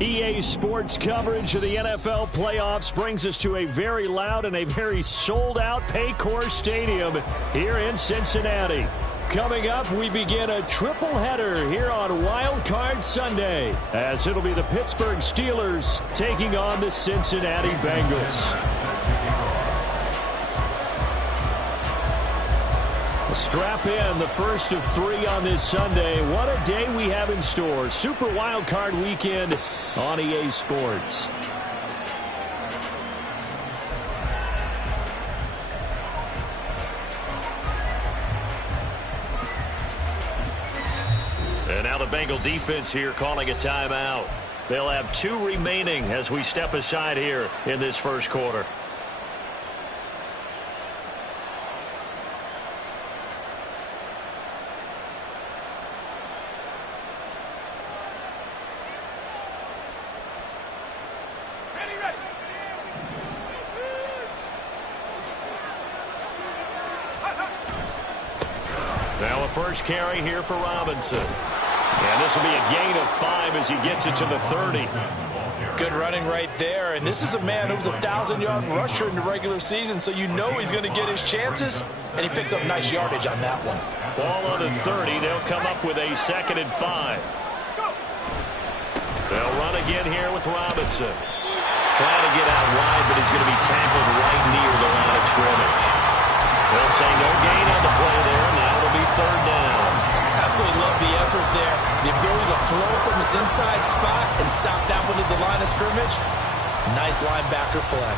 EA Sports coverage of the NFL playoffs brings us to a very loud and a very sold-out Paycor Stadium here in Cincinnati. Coming up, we begin a triple-header here on Wildcard Sunday, as it'll be the Pittsburgh Steelers taking on the Cincinnati Bengals. Strap in, the first of 3 on this Sunday. What a day we have in store. Super Wild Card Weekend on EA Sports. And now the Bengal defense here calling a timeout. They'll have 2 remaining as we step aside here in this first quarter. Now a first carry here for Robinson. And this will be a gain of 5 as he gets it to the 30. Good running right there. And this is a man who was a 1,000-yard rusher in the regular season, so you know he's going to get his chances. And he picks up nice yardage on that one. Ball on the 30. They'll come up with a 2nd and 5. They'll run again here with Robinson. Trying to get out wide, but he's going to be tackled right near the line of scrimmage. They'll say no gain on the play there. Now it'll be 3rd down. Absolutely love the effort there. The ability to throw from his inside spot and stop that one at the line of scrimmage. Nice linebacker play.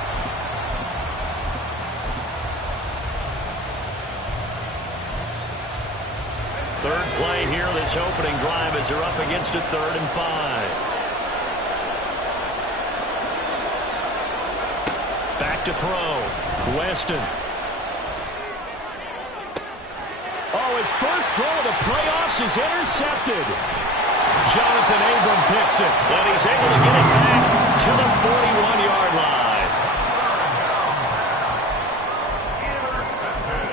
Third play here, this opening drive as they're up against a 3rd and 5. Back to throw. Weston. Oh, his first throw of the playoffs is intercepted. Jonathan Abram picks it, and he's able to get it back to the 41-yard line. Intercepted.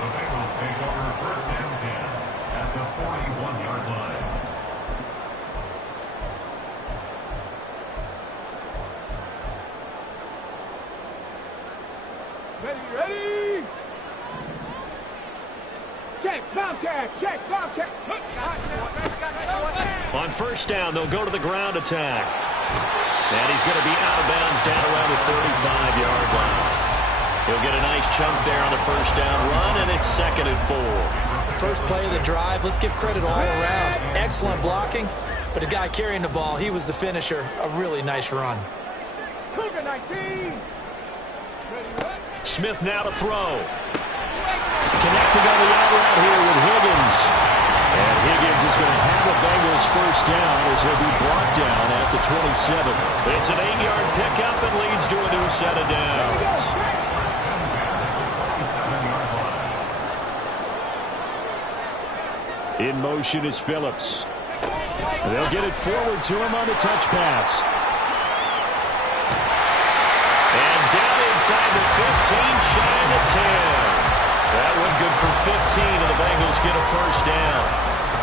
The Bengals take over 1st and 10 at the 41-yard line. Ready? Check, Bobcat, check, Bobcat. On 1st down, they'll go to the ground attack. And he's going to be out of bounds down around the 35-yard line. He'll get a nice chunk there on the 1st down run, and it's 2nd and 4. First play of the drive, let's give credit all around. Excellent blocking, but the guy carrying the ball, he was the finisher. A really nice run. Cougar 19. Smith now to throw. Connecting on the out route here with Higgins. And Higgins is going to have a Bengals 1st down as he'll be brought down at the 27. It's an 8-yard pickup and leads to a new set of downs. In motion is Phillips. They'll get it forward to him on the touch pass. And down inside the 15, shy of the 10. That went good for 15, and the Bengals get a 1st down.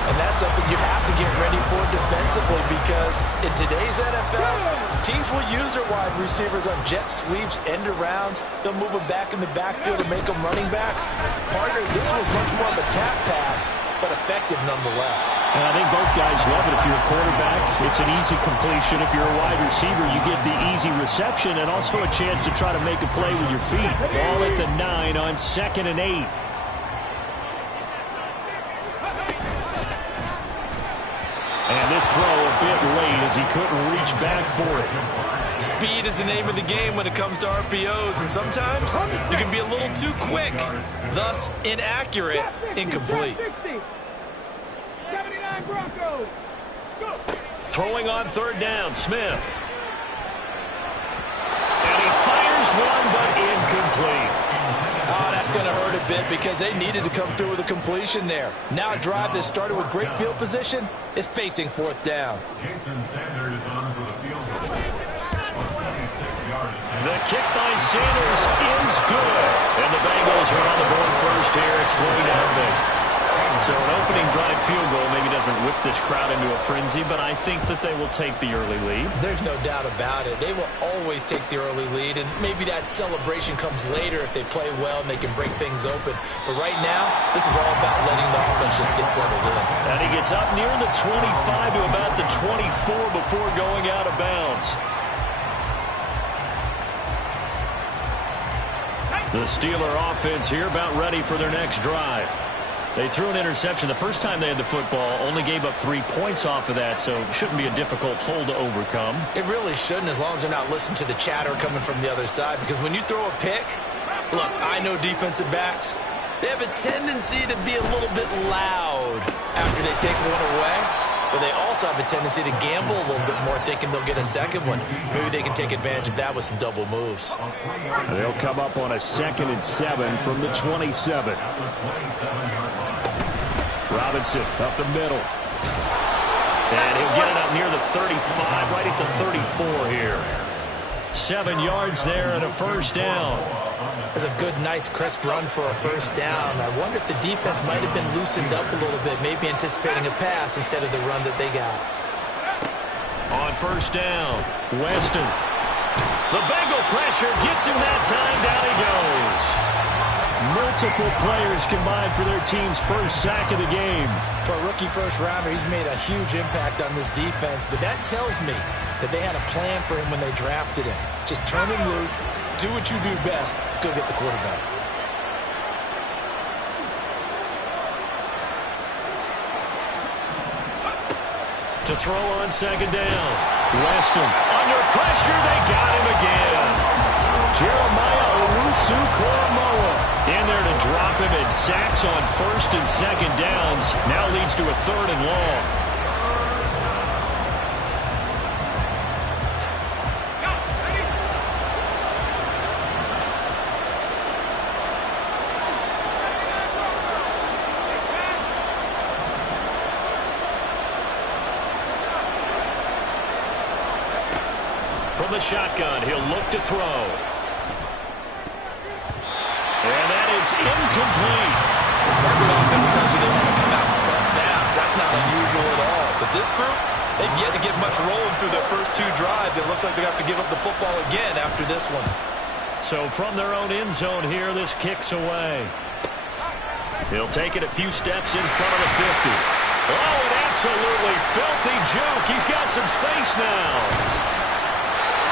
And that's something you have to get ready for defensively, because in today's NFL, teams will use their wide receivers on jet sweeps, end arounds. They'll move them back in the backfield to make them running backs. Partner, this was much more of a tap pass, but effective nonetheless. And I think both guys love it. If you're a quarterback, it's an easy completion. If you're a wide receiver, you get the easy reception and also a chance to try to make a play with your feet. Ball at the 9 on 2nd and 8. And this throw a bit late as he couldn't reach back for it. Speed is the name of the game when it comes to RPOs, and sometimes you can be a little too quick, thus inaccurate, incomplete. 79 Broncos. Go. Throwing on 3rd down, Smith. And he fires one, but incomplete. a bit because they needed to come through with a completion there. Now a drive that started with great field position is facing fourth down. Jason Sanders on for the field goal. A 26-yard attempt. The kick by Sanders is good. And the Bengals are on the board first here. It's 3-0. So an opening drive field goal maybe doesn't whip this crowd into a frenzy, but I think that they will take the early lead. There's no doubt about it. They will always take the early lead, and maybe that celebration comes later if they play well and they can break things open. But right now, this is all about letting the offense just get settled in. And he gets up near the 25 to about the 24 before going out of bounds. The Steeler offense here about ready for their next drive. They threw an interception the first time they had the football, only gave up 3 points off of that, so it shouldn't be a difficult hole to overcome. It really shouldn't, as long as they're not listening to the chatter coming from the other side, because when you throw a pick, look, I know defensive backs, they have a tendency to be a little bit loud after they take one away, but they also have a tendency to gamble a little bit more, thinking they'll get a second one. Maybe they can take advantage of that with some double moves. They'll come up on a 2nd and 7 from the 27. Robinson up the middle. And he'll get it up near the 35, right at the 34 here. 7 yards there and a first down. That's a good, nice, crisp run for a first down. I wonder if the defense might have been loosened up a little bit, maybe anticipating a pass instead of the run that they got. On first down, Weston. The Bengal pressure gets him that time. Down he goes. Multiple players combined for their team's first sack of the game. For a rookie first-rounder, he's made a huge impact on this defense, but that tells me that they had a plan for him when they drafted him. Just turn him loose, do what you do best, go get the quarterback. To throw on second down. Weston under pressure. They got him again. Jeremiah Owusu-Koramoah in there to drop him, and sacks on first and second downs. Now leads to a 3rd and long. From the shotgun, he'll look to throw. And that is incomplete. Every offense tells you they want to come out and start fast. That's not unusual at all. But this group, they've yet to get much rolling through their first 2 drives. It looks like they have to give up the football again after this one. So from their own end zone here, this kicks away. He'll take it a few steps in front of the 50. Oh, an absolutely filthy juke. He's got some space now.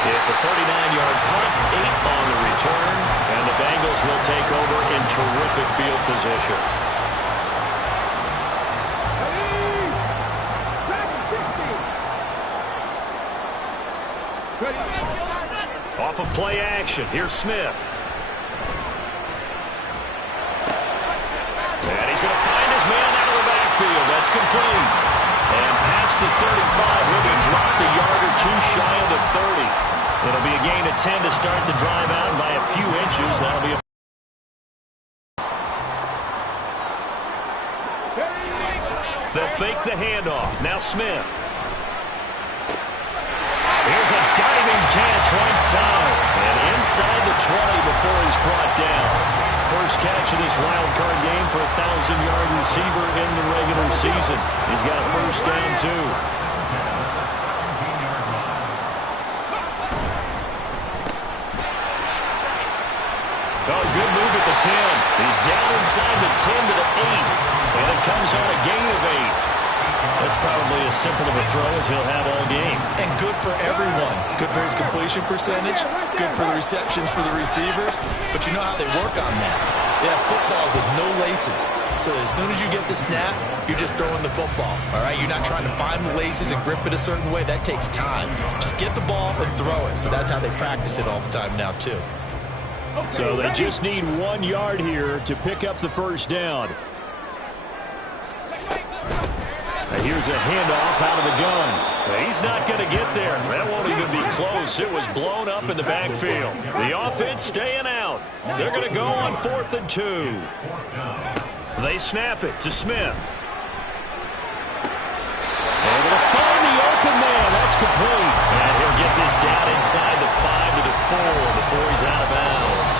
It's a 39-yard punt, 8 on the return, and the Bengals will take over in terrific field position. Off of play action, here's Smith. And he's going to find his man out of the backfield. That's complete. And past the 35, he'll be dropped a yard or 2 shy of the 30. It'll be a gain of 10 to start the drive out by a few inches. That'll be a... They'll fake the handoff. Now Smith. Here's a diving catch right side. And inside the 20 before he's brought down. First catch of this wild card game for a 1,000-yard receiver in the regular season. He's got a first down, too. Oh, good move at the 10. He's down inside the 10 to the 8. And it comes on a gain of 8. That's probably as simple of a throw as he'll have all game. And good for everyone. Good for his completion percentage. Good for the receptions for the receivers. But you know how they work on that. They have footballs with no laces. So as soon as you get the snap, you're just throwing the football. All right? You're not trying to find the laces and grip it a certain way. That takes time. Just get the ball and throw it. So that's how they practice it all the time now, too. So they just need 1 yard here to pick up the first down. Here's a handoff out of the gun. He's not going to get there. That won't even be close. It was blown up in the backfield. The offense staying out. They're going to go on 4th and 2. They snap it to Smith. Able to find the open man. That's complete. And he'll get this down inside the 5 to the 4 before he's out of bounds.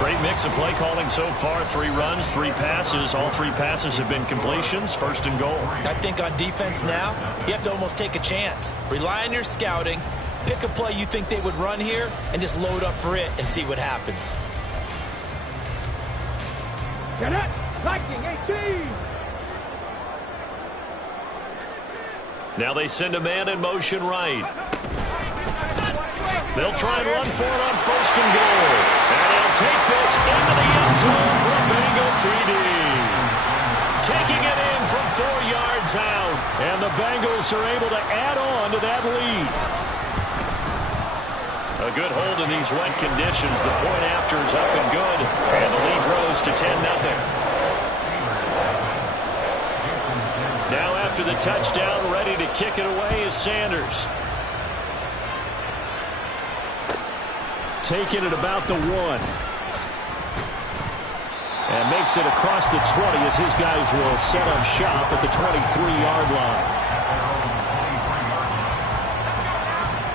Great mix of play calling so far. 3 runs, 3 passes. All 3 passes have been completions. 1st and goal. I think on defense now, you have to almost take a chance. Rely on your scouting. Pick a play you think they would run here and just load up for it and see what happens. Cadet, Lightning 18. Now they send a man in motion right. They'll try and run for it on 1st and goal. And he'll take this into the end zone for a Bengal TD. Taking it in from 4 yards out. And the Bengals are able to add on to that lead. A good hold in these wet conditions. The point after is up and good. And the lead grows to 10-0. Now after the touchdown, ready to kick it away is Sanders. Taking it about the 1. And makes it across the 20 as his guys will set up shop at the 23-yard line.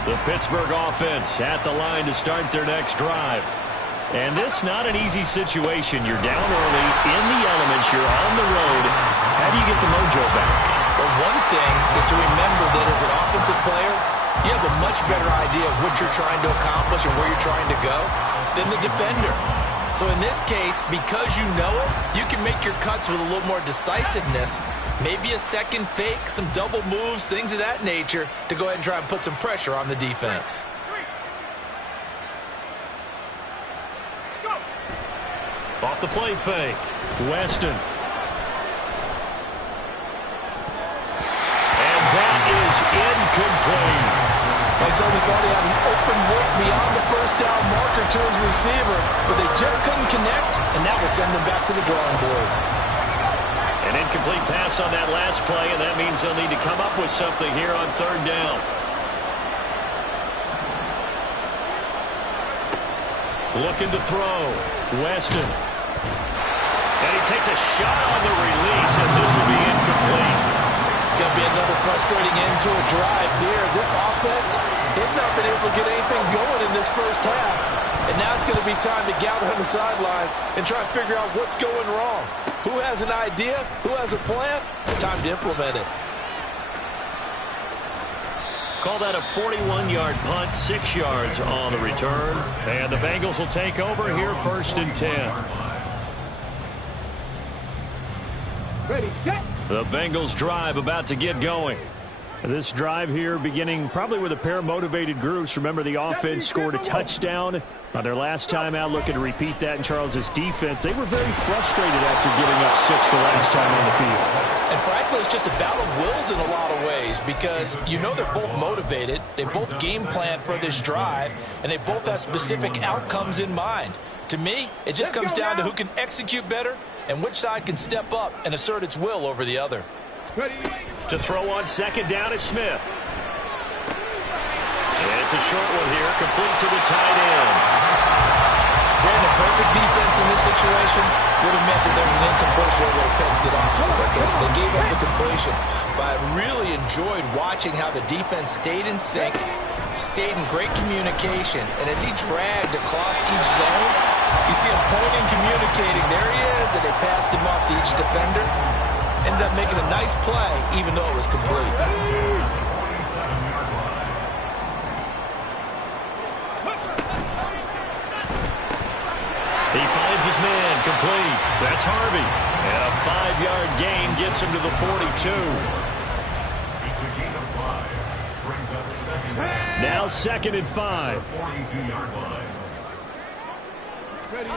The Pittsburgh offense at the line to start their next drive. And this not an easy situation. You're down early, in the elements, you're on the road. How do you get the mojo back? Well, one thing is to remember that as an offensive player, you have a much better idea of what you're trying to accomplish and where you're trying to go than the defender. So in this case, because you know it, you can make your cuts with a little more decisiveness. Maybe a second fake, some double moves, things of that nature to go ahead and try and put some pressure on the defense. Off the play fake, Weston. And that is incomplete. I certainly thought he had an open look beyond the first down marker to his receiver, but they just couldn't connect, and that will send them back to the drawing board. An incomplete pass on that last play, and that means they'll need to come up with something here on 3rd down. Looking to throw, Weston. And he takes a shot on the release as this will be incomplete. It's going to be another frustrating end to a drive here. This offense, they've not been able to get anything going in this first half. And now it's going to be time to gather on the sidelines and try and figure out what's going wrong. Who has an idea? Who has a plan? Time to implement it. Call that a 41-yard punt, 6 yards on the return. And the Bengals will take over here 1st and 10. Ready, set. The Bengals drive about to get going. This drive here beginning probably with a pair of motivated groups. Remember, the offense scored a touchdown on their last time out. Looking to repeat that in Charles's defense. They were very frustrated after giving up 6 the last time on the field. And frankly, it's just a battle of wills in a lot of ways because you know they're both motivated. They both game plan for this drive, and they both have specific outcomes in mind. To me, it just comes down to who can execute better and which side can step up and assert its will over the other. Ready. To throw on 2nd down is Smith. And it's a short one here, complete to the tight end. Brandon, perfect defense in this situation would have meant that there was an incompletion that would have picked it off. Okay, so they gave up the completion. But I really enjoyed watching how the defense stayed in sync, stayed in great communication. And as he dragged across each zone, you see him pointing, communicating. There he is, and they passed him off to each defender. Ended up making a nice play, even though it was complete. He finds his man, complete. That's Harvey. And a 5-yard gain gets him to the 42. It's a gain of 5. Brings up 2nd down. Now 2nd and 5. 42-yard line. Ready.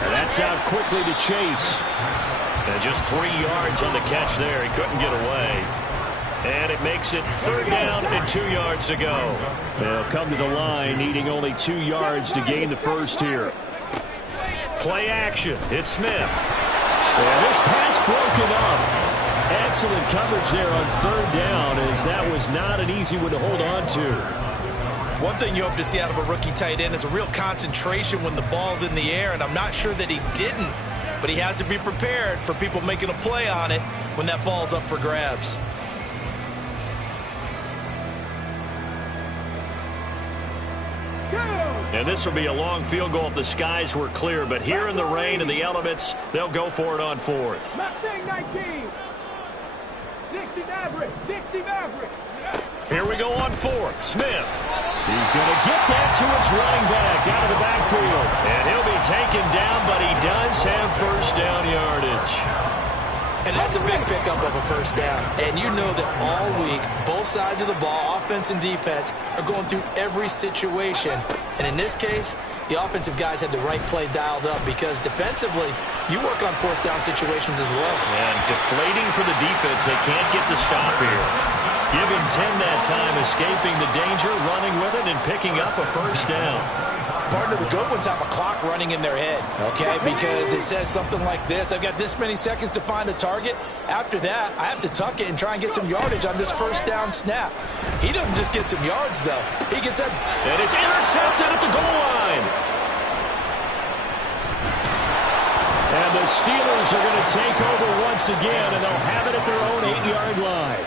And that's out quickly to Chase. And just 3 yards on the catch there. He couldn't get away. And it makes it 3rd down and 2 yards to go. They'll come to the line needing only 2 yards to gain the first here. Play action. It's Smith. And this pass broken up. Excellent coverage there on 3rd down as that was not an easy one to hold on to. One thing you hope to see out of a rookie tight end is a real concentration when the ball's in the air, and I'm not sure that he didn't, but he has to be prepared for people making a play on it when that ball's up for grabs. And this will be a long field goal if the skies were clear, but here in the rain and the elements, they'll go for it on fourth. Mustang 19. 60 Maverick. 60 Maverick. Here we go on fourth. Smith. He's going to get that to his running back out of the backfield. And he'll be taken down, but he does have first down yardage. And that's a big pickup of a first down. And you know that all week, both sides of the ball, offense and defense, are going through every situation. And in this case, the offensive guys had the right play dialed up because defensively, you work on fourth down situations as well. And deflating for the defense. They can't get the stop here. Give him 10 that time, escaping the danger, running with it, and picking up a first down. Partner, the good ones have a clock running in their head, okay? Because it says something like this: I've got this many seconds to find a target. After that, I have to tuck it and try and get some yardage on this first down snap. He doesn't just get some yards, though. He gets it. And it's intercepted at the goal line. And the Steelers are going to take over once again, and they'll have it at their own 8-yard line.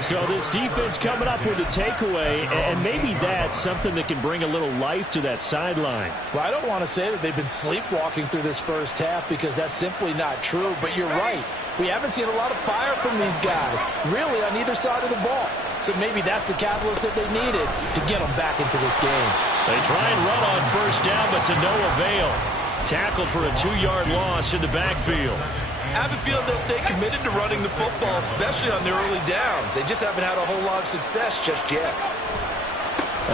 So this defense coming up with a takeaway, and maybe that's something that can bring a little life to that sideline. Well, I don't want to say that they've been sleepwalking through this first half because that's simply not true, but you're right. We haven't seen a lot of fire from these guys, really, on either side of the ball. So maybe that's the catalyst that they needed to get them back into this game. They try and run on first down, but to no avail. Tackled for a 2-yard loss in the backfield. I have a feeling they'll stay committed to running the football, especially on their early downs. They just haven't had a whole lot of success just yet.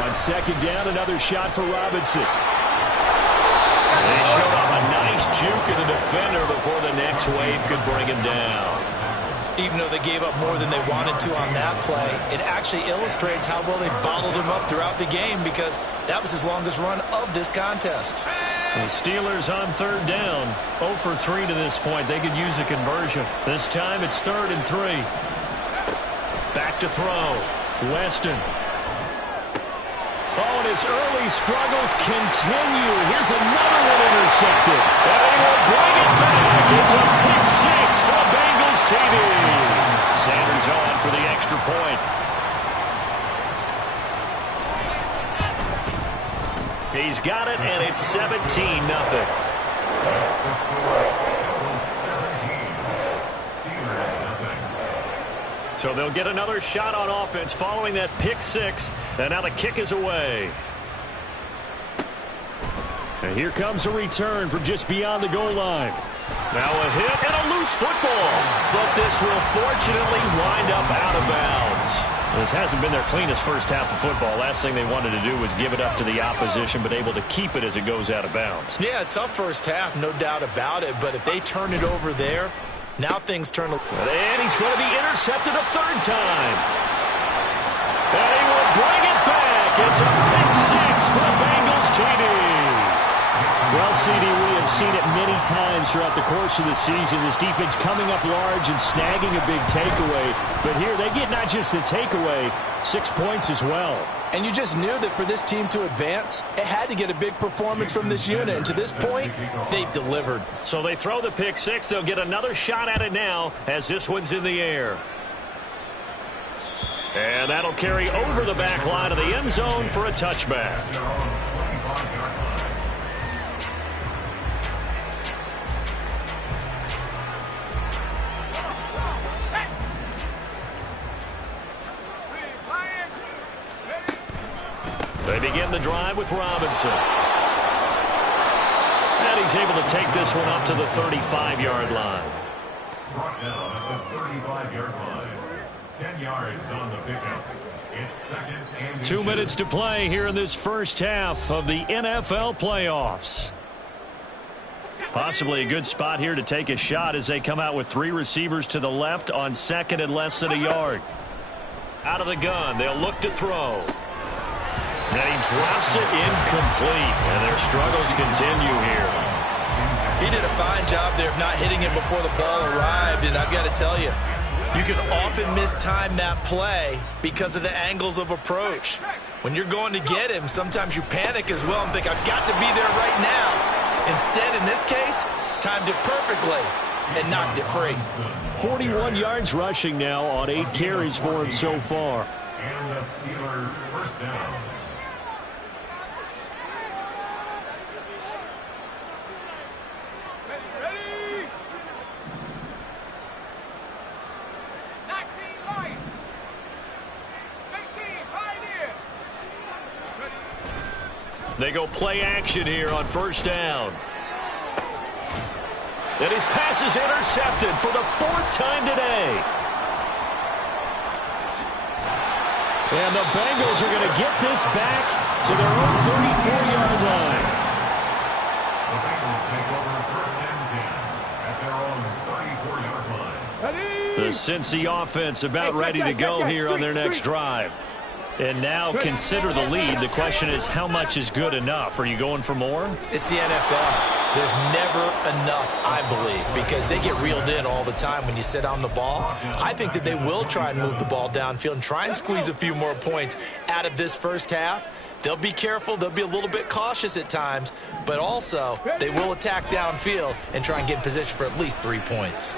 On second down, another shot for Robinson. They showed off a nice juke of the defender before the next wave could bring him down. Even though they gave up more than they wanted to on that play, it actually illustrates how well they bottled him up throughout the game because that was his longest run of this contest. The Steelers on third down. 0 for 3 to this point. They could use a conversion. This time it's 3rd and 3. Back to throw. Weston. Oh, and his early struggles continue. Here's another one intercepted. And he will bring it back. It's a pick six from Bengals TV. Sanders on for the extra point. He's got it, and it's 17-0. That's the score. Bengals 17. Steelers 0. So they'll get another shot on offense following that pick six. And now the kick is away. And here comes a return from just beyond the goal line. Now a hit and a loose football. But this will fortunately wind up out of bounds. This hasn't been their cleanest first half of football. Last thing they wanted to do was give it up to the opposition, but able to keep it as it goes out of bounds. Yeah, tough first half, no doubt about it. But if they turn it over there, now things turn. And he's going to be intercepted a third time. And he will bring it back. It's a pick six for Bengals TV. Well, CD, we have seen it many times throughout the course of the season. This defense coming up large and snagging a big takeaway. But here they get not just the takeaway, 6 points as well. And you just knew that for this team to advance, it had to get a big performance from this unit. And to this point, they've delivered. So they throw the pick six. They'll get another shot at it now as this one's in the air. And that'll carry over the back line of the end zone for a touchback. They begin the drive with Robinson. And he's able to take this one up to the 35-yard line. Brought down at the 35-yard line. 10 yards on the pickup. It's 2nd and 2 minutes to play here in this first half of the NFL playoffs. Possibly a good spot here to take a shot as they come out with 3 receivers to the left on 2nd and less than a yard. Out of the gun, they'll look to throw. And he drops it incomplete. And their struggles continue here. He did a fine job there of not hitting it before the ball arrived. And I've got to tell you, you can often mistime that play because of the angles of approach. When you're going to get him, sometimes you panic as well and think, I've got to be there right now. Instead, in this case, timed it perfectly and knocked it free. 41 yards rushing now on 8 carries for him so far. And the Steelers first down. Ready? 19 light. 18 pioneer. They go play action here on first down. And his pass is intercepted for the 4th time today. And the Bengals are going to get this back to their own 34-yard line. The Bengals take over first and 10 at their own 34-yard line. Ready? The Cincy offense about ready to go here on their next drive. And now consider the lead. The question is, how much is good enough? Are you going for more? It's the NFL. There's never enough, I believe, because they get reeled in all the time when you sit on the ball. I think that they will try and move the ball downfield and try and squeeze a few more points out of this first half. They'll be careful. They'll be a little bit cautious at times, but also they will attack downfield and try and get in position for at least 3 points.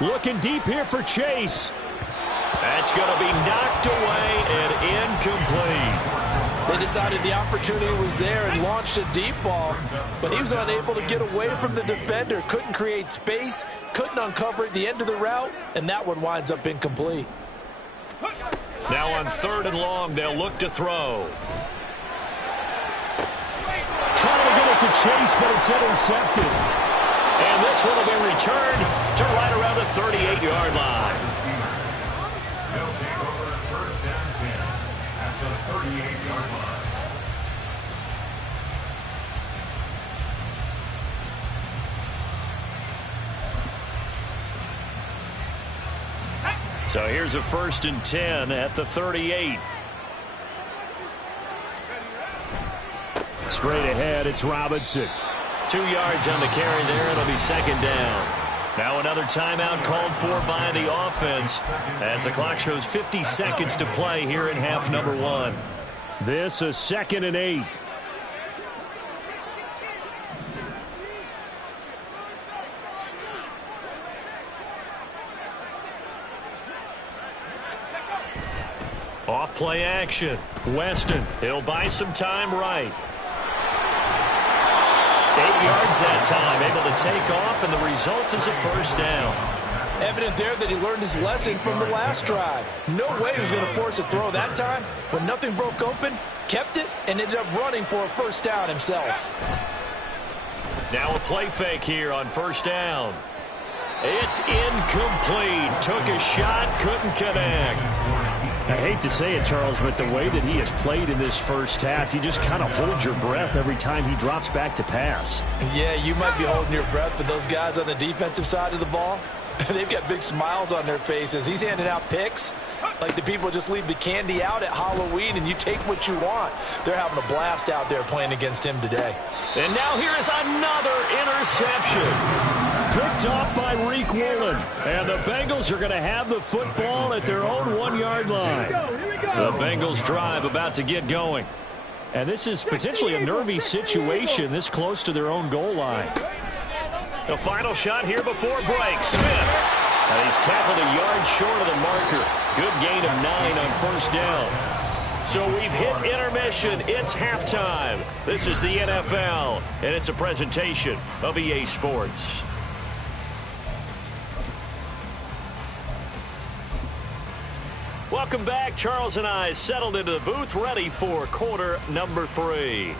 Looking deep here for Chase. That's going to be knocked away and incomplete. They decided the opportunity was there and launched a deep ball, but he was unable to get away from the defender, couldn't create space, couldn't uncover at the end of the route, and that one winds up incomplete. Now on 3rd and long, they'll look to throw. Trying to get it to Chase, but it's intercepted. And this one will be returned to right around the 38-yard line. They'll take over first and 10 at the 38-yard line. So here's a 1st and 10 at the 38. Straight ahead, it's Robinson. 2 yards on the carry there. It'll be 2nd down. Now another timeout called for by the offense as the clock shows 50 seconds to play here in half number 1. This is 2nd and 8. Off play action. Weston. He'll buy some time right. 8 yards that time, able to take off, and the result is a 1st down. Evident there that he learned his lesson from the last drive. No way he was going to force a throw that time. When nothing broke open, kept it, and ended up running for a 1st down himself. Now a play fake here on 1st down. It's incomplete. Took a shot, couldn't connect. I hate to say it, Charles, but the way that he has played in this first half, you just kind of hold your breath every time he drops back to pass. Yeah, you might be holding your breath, but those guys on the defensive side of the ball, they've got big smiles on their faces. He's handing out picks like the people just leave the candy out at Halloween and you take what you want. They're having a blast out there playing against him today. And now here is another interception. Picked off by Reek Woolen. And the Bengals are going to have the football at their own 1-yard line. The Bengals drive about to get going. And this is potentially a nervy situation this close to their own goal line. The final shot here before break. Smith. And he's tackled a yard short of the marker. Good gain of 9 on 1st down. So we've hit intermission. It's halftime. This is the NFL, and it's a presentation of EA Sports. Welcome back. Charles and I settled into the booth, ready for quarter number 3.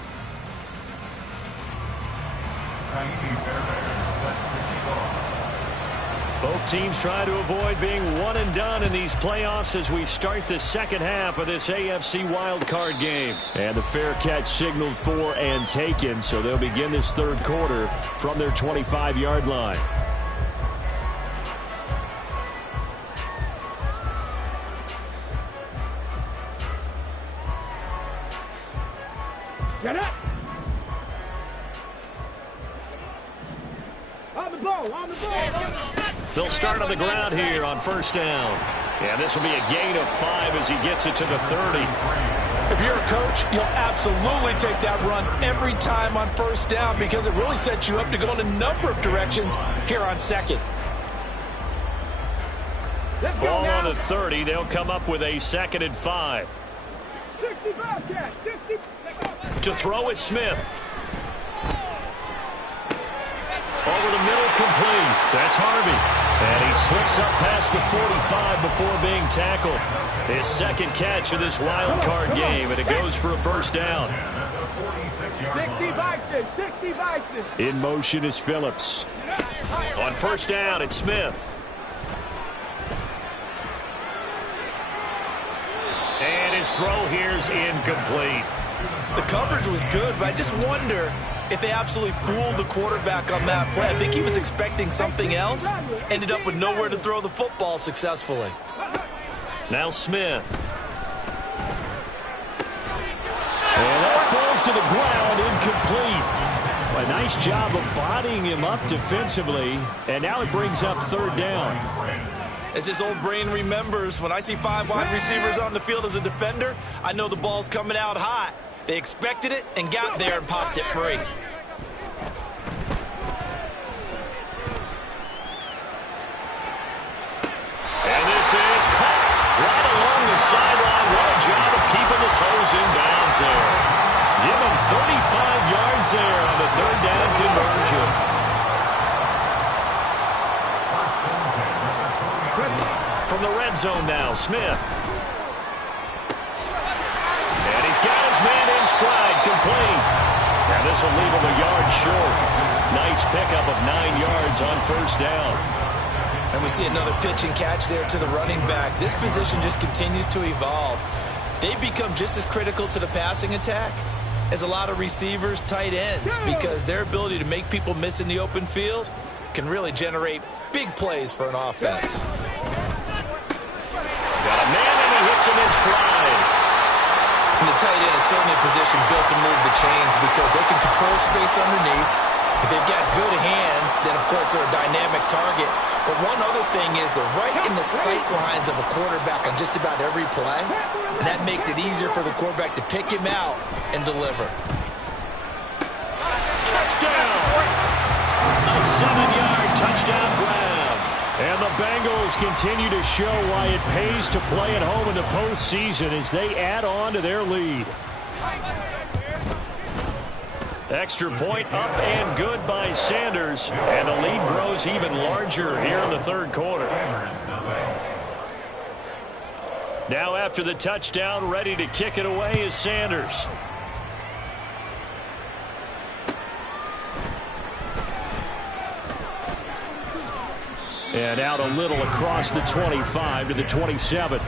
Both teams try to avoid being one and done in these playoffs as we start the second half of this AFC Wildcard game. And the fair catch signaled for and taken, so they'll begin this 3rd quarter from their 25-yard line. Get up! On the ball, on the ball! They'll start on the ground here on 1st down. And this will be a gain of 5 as he gets it to the 30. If you're a coach, you'll absolutely take that run every time on first down because it really sets you up to go in a number of directions here on second. Ball on the 30. They'll come up with a 2nd and 5. 65, Cat. 60. To throw is Smith. Over the middle, complete. That's Harvey. And he slips up past the 45 before being tackled. His 2nd catch of this wild card game, and it goes for a first down. 60 Vikings. 60 Vikings. In motion is Phillips. On first down, it's Smith. And his throw here's incomplete. The coverage was good, but I just wonder if they absolutely fooled the quarterback on that play. I think he was expecting something else, ended up with nowhere to throw the football successfully. Now Smith. And that falls to the ground, incomplete. A nice job of bodying him up defensively, and now it brings up 3rd down. As his old brain remembers, when I see 5 wide receivers on the field as a defender, I know the ball's coming out hot. They expected it and got there and popped it free. And this is caught right along the sideline. What a job of keeping the toes in bounds there. Give him 35 yards there on the 3rd down conversion. From the red zone now, Smith. And he's got his man in stride, complete. Now this will leave him a yard short. Nice pickup of 9 yards on first down. And we see another pitch and catch there to the running back. This position just continues to evolve. They become just as critical to the passing attack as a lot of receivers, tight ends, because their ability to make people miss in the open field can really generate big plays for an offense. Got a man and he hits him in stride. And the tight end is certainly a position built to move the chains because they can control space underneath. If they've got good hands, then of course they're a dynamic target. But one other thing is they're right in the sight lines of a quarterback on just about every play. And that makes it easier for the quarterback to pick him out and deliver. Touchdown! A 7-yard touchdown grab. And the Bengals continue to show why it pays to play at home in the postseason as they add on to their lead. Extra point up and good by Sanders. And the lead grows even larger here in the 3rd quarter. Now after the touchdown, ready to kick it away is Sanders. And out a little across the 25 to the 27.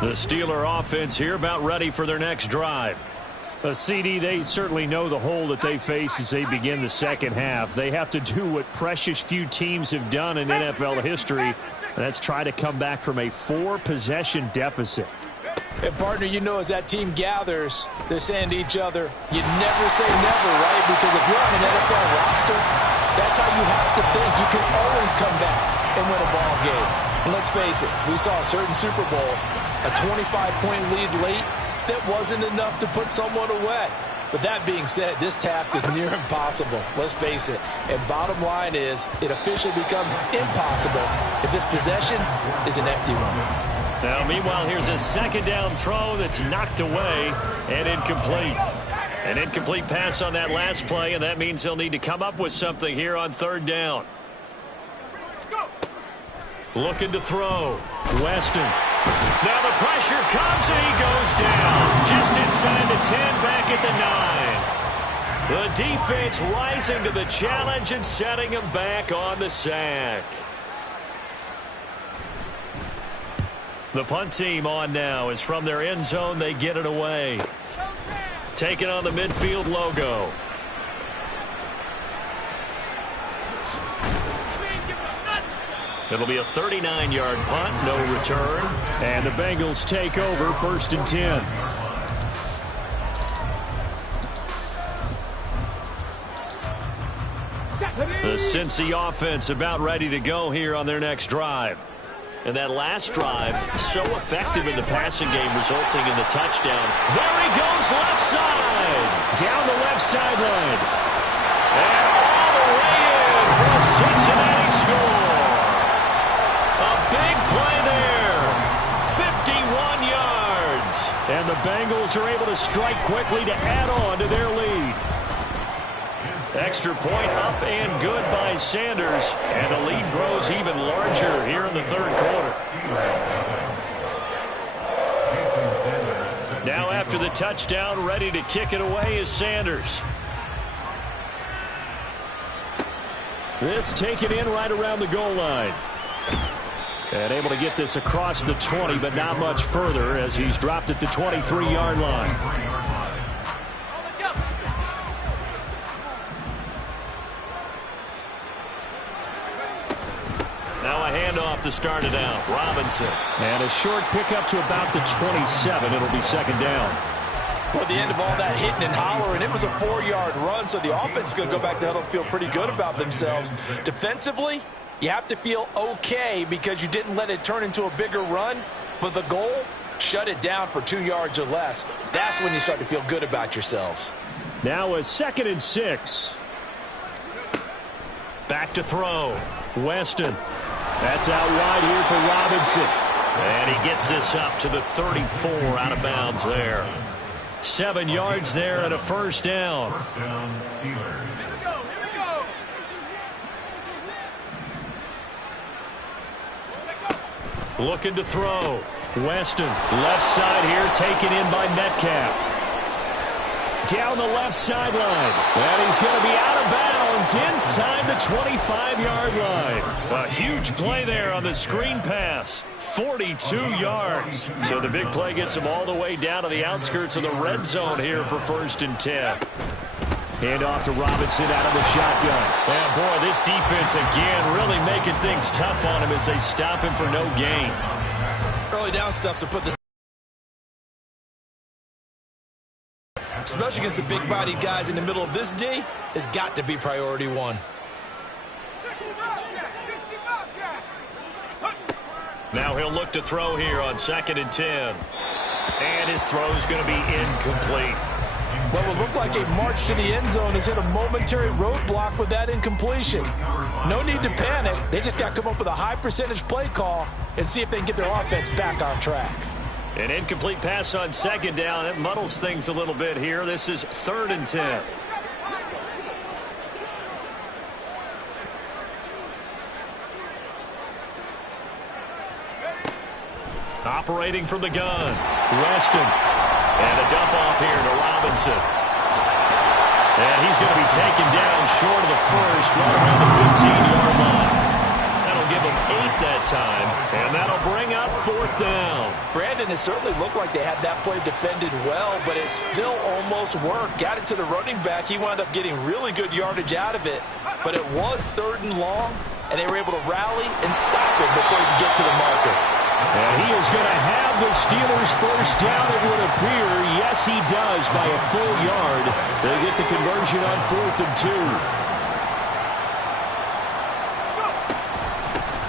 The Steeler offense here about ready for their next drive. CD, they certainly know the hole that they face as they begin the 2nd half. They have to do what precious few teams have done in NFL history. That's try to come back from a 4-possession deficit. And partner, you know, as that team gathers, they're saying to each other, you never say never, right? Because if you're on an NFL roster, that's how you have to think. You can always come back and win a ball game. And let's face it, we saw a certain Super Bowl, a 25-point lead late, that wasn't enough to put someone away. But that being said, this task is near impossible. Let's face it. And bottom line is, it officially becomes impossible if this possession is an empty one. Now, meanwhile, here's a 2nd down throw that's knocked away and incomplete. An incomplete pass on that last play, and that means they'll need to come up with something here on 3rd down. Looking to throw. Weston. Now the pressure comes and he goes down. Just inside the 10, back at the 9. The defense rising to the challenge and setting him back on the sack. The punt team on now is from their end zone. They get it away. Taking on the midfield logo. It'll be a 39-yard punt, no return. And the Bengals take over 1st and 10. The Cincy offense about ready to go here on their next drive. And that last drive, so effective in the passing game, resulting in the touchdown. There he goes, left side. Down the left sideline. And all the way in for a Cincinnati score. A big play there. 51 yards. And the Bengals are able to strike quickly to add on to their lead. Extra point up and good by Sanders. And the lead grows even larger here in the third quarter. Now after the touchdown, ready to kick it away is Sanders. This taken in right around the goal line. And able to get this across the 20, but not much further as he's dropped it to 23-yard line. Now a handoff to start it out. Robinson. And a short pickup to about the 27. It'll be second down. Well, at the end of all that hitting and hollering, it was a 4-yard run, so the offense is going to go back to huddle and feel pretty good about themselves. Defensively, you have to feel okay because you didn't let it turn into a bigger run, but the goal, shut it down for 2 yards or less. That's when you start to feel good about yourselves. Now a 2nd and 6. Back to throw. Weston. That's out wide here for Robinson. And he gets this up to the 34, out of bounds there. 7 yards there and a first down. First down, Steelers. Looking to throw. Weston, left side here, taken in by Metcalf. Down the left sideline. And he's going to be out of bounds inside the 25-yard line. A huge play there on the screen pass. 42 yards. So the big play gets him all the way down to the outskirts of the red zone here for 1st and 10. Hand off to Robinson out of the shotgun. And boy, this defense again really making things tough on him as they stop him for no gain. Early down stuff, so put this, especially against the big-bodied guys in the middle of this D, has got to be priority one. Now he'll look to throw here on 2nd and 10. And his throw is going to be incomplete. What will look like a march to the end zone has hit a momentary roadblock with that incompletion. No need to panic. They just got to come up with a high percentage play call and see if they can get their offense back on track. An incomplete pass on 2nd down. That muddles things a little bit here. This is 3rd and 10. Operating from the gun. Weston. And a dump off here to Robinson. And he's going to be taken down short of the first, right around the 15-yard line. That'll give him 8 that time, and that'll bring up 4th down. Brandon, it certainly looked like they had that play defended well, but it still almost worked. Got it to the running back. He wound up getting really good yardage out of it, but it was 3rd and long, and they were able to rally and stop it before he could get to the marker. And he is going to have the Steelers first down, it would appear. Yes, he does, by a full yard. They get the conversion on 4th and 2.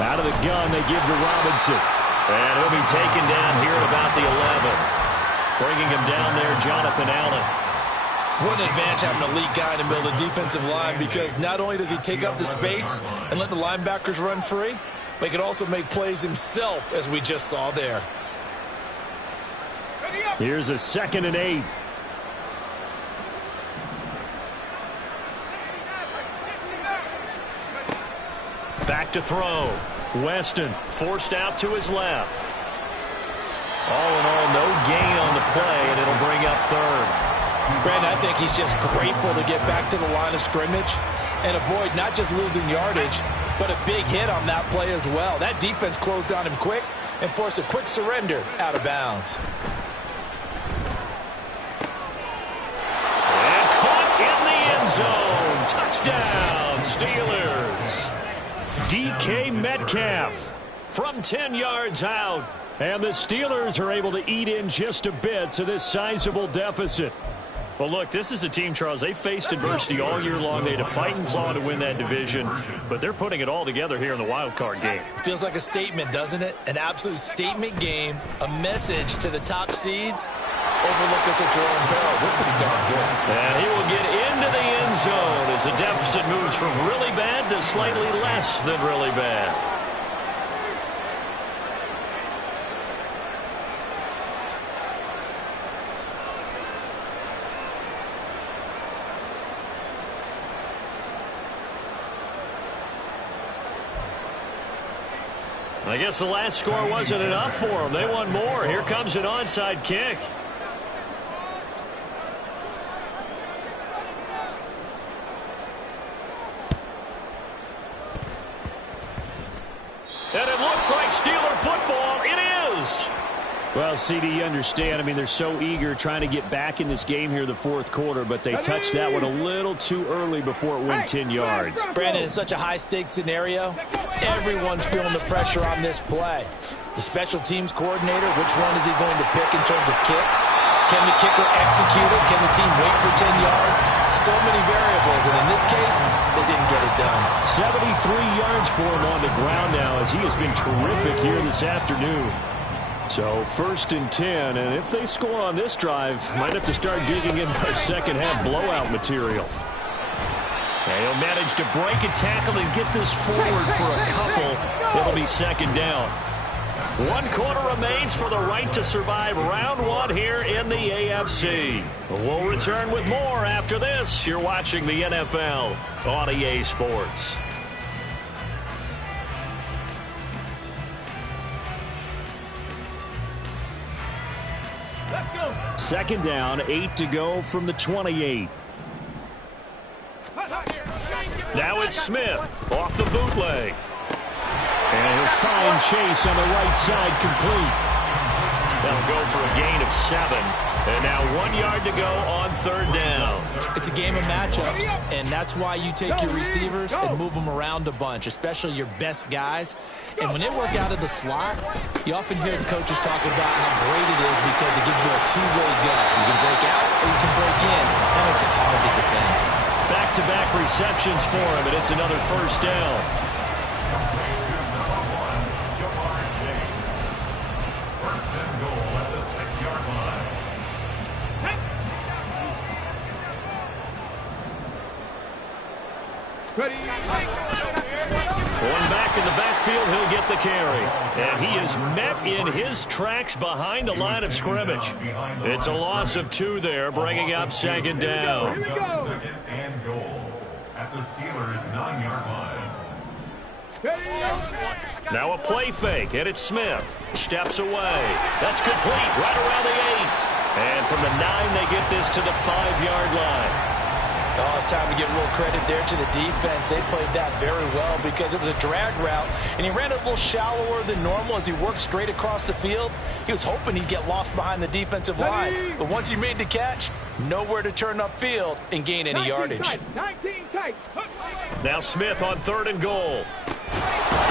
Out of the gun, they give to Robinson. And he'll be taken down here at about the 11. Bringing him down there, Jonathan Allen. What an advantage having a elite guy in the middle of the defensive line, because not only does he take up the space and let the linebackers run free, but he can also make plays himself, as we just saw there. Here's a 2nd and 8. Back to throw. Weston forced out to his left. All in all, no gain on the play, and it'll bring up 3rd. Brandon, I think he's just grateful to get back to the line of scrimmage and avoid not just losing yardage, but a big hit on that play as well. That defense closed on him quick and forced a quick surrender out of bounds. And caught in the end zone. Touchdown, Steelers. DK Metcalf from 10 yards out. And the Steelers are able to eat in just a bit to this sizable deficit. Well, look, this is a team, Charles. They faced adversity all year long. They had to fight and claw to win that division, but they're putting it all together here in the wild card game. Feels like a statement, doesn't it? An absolute statement game, a message to the top seeds. Overlook us at your own peril. We're pretty darn good. And he will get into the end zone as the deficit moves from really bad to slightly less than really bad. I guess the last score wasn't enough for them. They want more. Here comes an onside kick. And it looks like Steeler football. It is. Well, CD, you understand. I mean, they're so eager trying to get back in this game here in the fourth quarter, but they touched that one a little too early before it went 10 yards. Brandon, it's such a high-stakes scenario. Everyone's feeling the pressure on this play. The special teams coordinator, which one is he going to pick in terms of kicks? Can the kicker execute it? Can the team wait for 10 yards? So many variables, and in this case, they didn't get it done. 73 yards for him on the ground now as he has been terrific here this afternoon. So 1st and 10, and if they score on this drive, might have to start digging in our second half blowout material. And he'll manage to break a tackle and get this forward for a couple. It'll be 2nd down. 1 quarter remains for the right to survive round 1 here in the AFC. We'll return with more after this. You're watching the NFL on EA Sports. Second down, 8 to go from the 28. Now it's Smith off the bootleg. And he'll find Chase on the right side complete. That'll go for a gain of 7. And now 1 yard to go on 3rd down. It's a game of matchups, and that's why you take your receivers and move them around a bunch, especially your best guys. And when they work out of the slot, you often hear the coaches talking about how great it is because it gives you a two-way go. You can break out or you can break in. That makes it hard to defend. Back-to-back receptions for him, and it's another 1st down. One back in the backfield, he'll get the carry. And he is met in his tracks behind the line of scrimmage. It's a loss of 2 there, bringing up 2nd down. 2nd and goal at the Steelers' 9-yard line. Now a play fake, and it's Smith. Steps away. That's complete, right around the 8. And from the 9, they get this to the 5-yard line. Oh, it's time to give a little credit there to the defense. They played that very well because it was a drag route, and he ran it a little shallower than normal as he worked straight across the field. He was hoping he'd get lost behind the defensive line, but once he made the catch, nowhere to turn upfield and gain any yardage. 19 tight. Now Smith on 3rd and goal.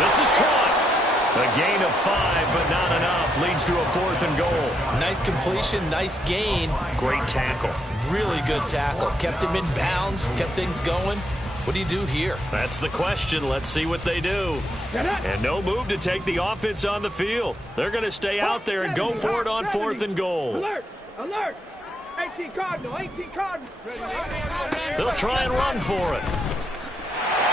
This is caught. A gain of 5, but not enough. Leads to a 4th and goal. Nice completion, nice gain. Great tackle. Really good tackle. Kept him in bounds, kept things going. What do you do here? That's the question. Let's see what they do. And no move to take the offense on the field. They're going to stay out there and go for it on 4th and goal. Alert! Alert! 18 Cardinal, 18 Cardinal. They'll try and run for it.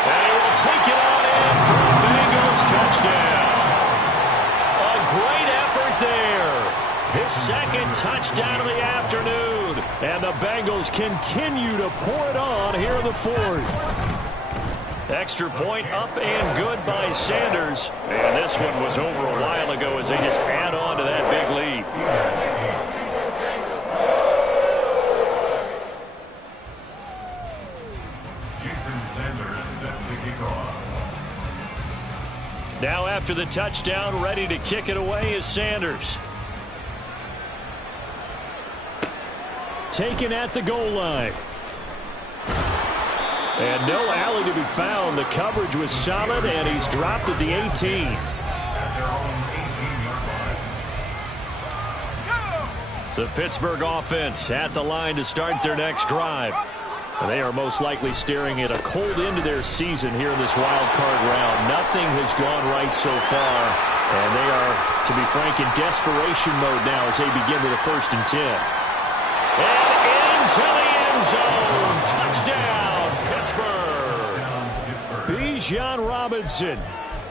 And he will take it on in for a Bengals touchdown. A great effort there. His 2nd touchdown of the afternoon. And the Bengals continue to pour it on here in the 4th. Extra point up and good by Sanders. And this one was over a while ago as they just add on to that big lead. Now after the touchdown, ready to kick it away is Sanders. Taken at the goal line. And no alley to be found. The coverage was solid, and he's dropped at the 18. The Pittsburgh offense at the line to start their next drive. They are most likely staring at a cold end to their season here in this wild card round. Nothing has gone right so far, and they are, to be frank, in desperation mode now as they begin with a 1st and 10. And into the end zone. Touchdown, Pittsburgh. Bijan Robinson,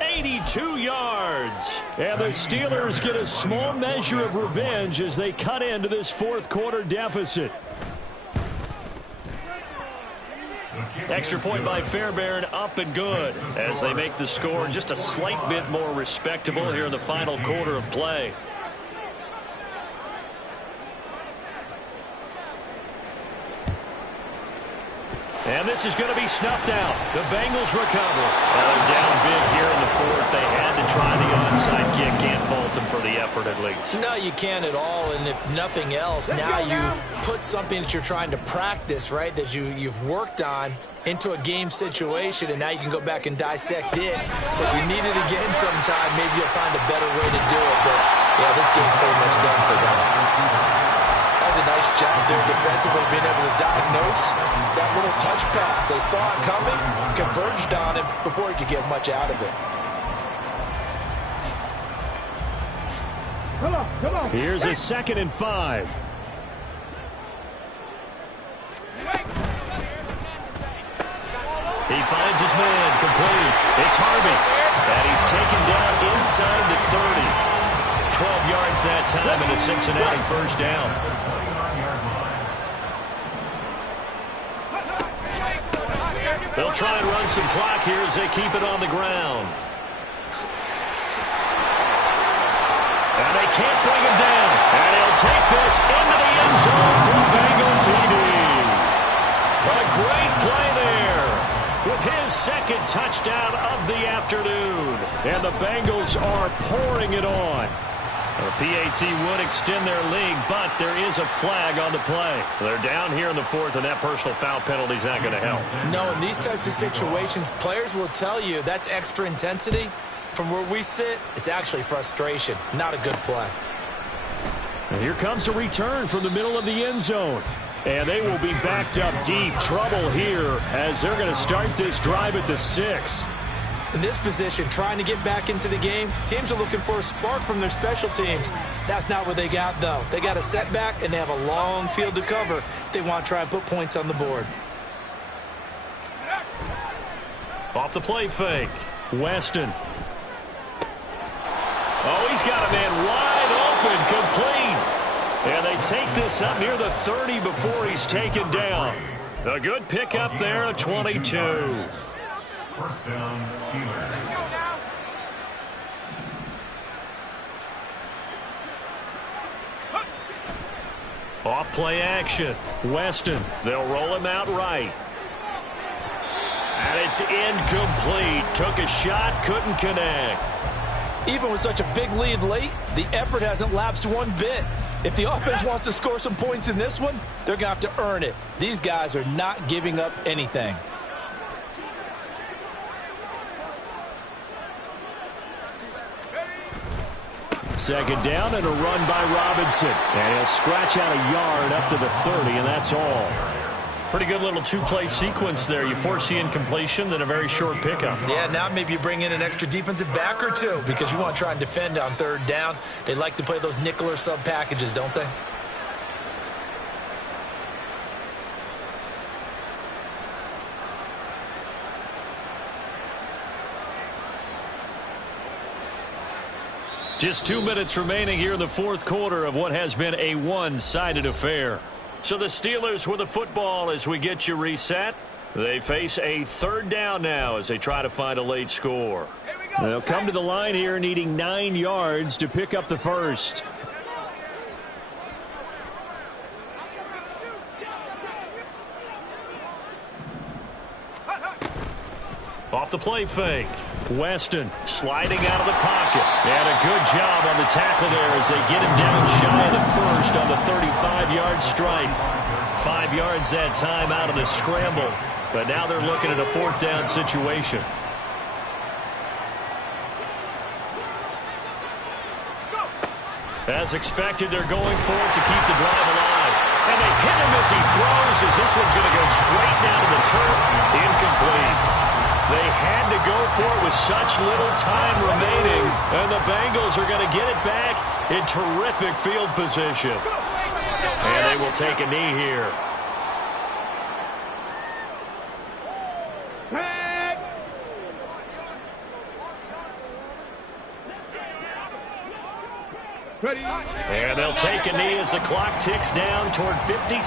82 yards. And the Steelers get a small measure of revenge as they cut into this 4th quarter deficit. Extra point by Fairbairn, up and good as they make the score just a slight bit more respectable here in the final quarter of play. And this is going to be snuffed out. The Bengals recover. Well, they're down big here in the 4th. They had to try the onside kick. Can't fault them for the effort at least. No, you can't at all. And if nothing else, now you've put something that you're trying to practice, right, that you've worked on into a game situation, and now you can go back and dissect it. So if you need it again sometime, maybe you'll find a better way to do it. But, yeah, this game's pretty much done for them. That was a nice job there defensively, being able to diagnose that little touch pass. They saw it coming, converged on it before he could get much out of it. Come on. Here's a 2nd and 5. He finds his man, complete. It's Harvey, and he's taken down inside the 30. 12 yards that time, and a Cincinnati 1st down. They'll try and run some clock here as they keep it on the ground. And they can't bring him down. And he'll take this into the end zone for Bengals leading. What a great play there with his 2nd touchdown of the afternoon. And the Bengals are pouring it on. The PAT would extend their lead, but there is a flag on the play. They're down here in the 4th, and that personal foul penalty is not going to help. No, in these types of situations, players will tell you that's extra intensity. From where we sit, it's actually frustration. Not a good play. And here comes a return from the middle of the end zone. And they will be backed up deep. Trouble here as they're going to start this drive at the 6. In this position, trying to get back into the game, teams are looking for a spark from their special teams. That's not what they got, though. They got a setback, and they have a long field to cover if they want to try and put points on the board. Off the play fake. Weston. Oh, he's got a man wide open, complete. And they take this up near the 30 before he's taken down. A good pickup there at 22. 1st down, Steelers. Off play action. Weston. They'll roll him out right. And it's incomplete. Took a shot, couldn't connect. Even with such a big lead late, the effort hasn't lapsed one bit. If the offense wants to score some points in this one, they're going to have to earn it. These guys are not giving up anything. Second down and a run by Robinson. And he'll scratch out a yard up to the 30, and that's all. Pretty good little 2-play sequence there. You force the incompletion, then a very short pickup. Yeah, now maybe you bring in an extra defensive back or two because you want to try and defend on 3rd down. They like to play those nickel or sub packages, don't they? Just 2 minutes remaining here in the 4th quarter of what has been a one-sided affair. So the Steelers with the football as we get you reset. They face a 3rd down now as they try to find a late score. They'll come to the line here needing 9 yards to pick up the 1st. Off the play fake. Weston sliding out of the pocket. And a good job on the tackle there as they get him down shy of the 1st on the 35-yard strike. 5 yards that time out of the scramble. But now they're looking at a 4th down situation. As expected, they're going for it to keep the drive alive. And they hit him as he throws, as this one's going to go straight down to the turf. Incomplete. They had to go for it with such little time remaining. And the Bengals are going to get it back in terrific field position. And they will take a knee here. Ready? And they'll take a knee as the clock ticks down toward 50